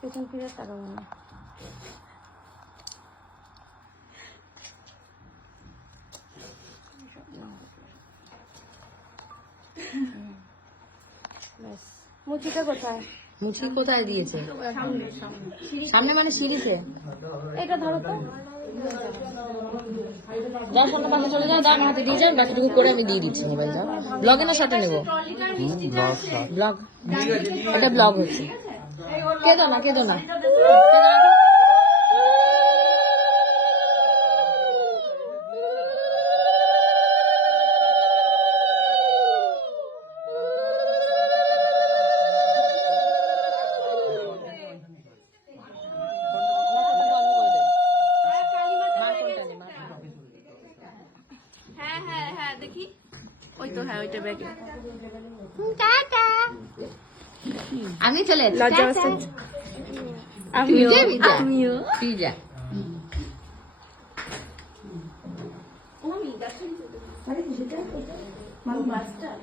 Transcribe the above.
পেছন ফিরে তাকাবো না। মুচিটা কোথায়? মুচি কোথায় দিয়েছে? সামনে মানে সিঁড়িতে। এটা ধরো তো। যাও ফোনটা পাশে চলে যাও, দাও আমার হাতে দিয়ে যাও, বাকিটুকু করে আমি দিয়ে দিচ্ছি মোবাইল। যাও ব্লগে না শর্টে নেবো? ব্লগ, এটা ব্লগ হচ্ছে। কেঁদো না, কেঁদো না। হ্যাঁ দেখি, ওই তো, হ্যাঁ ওইটা ব্যাগে। আমি চলে যাচ্ছি। আমিও তুই যা। মাস্টার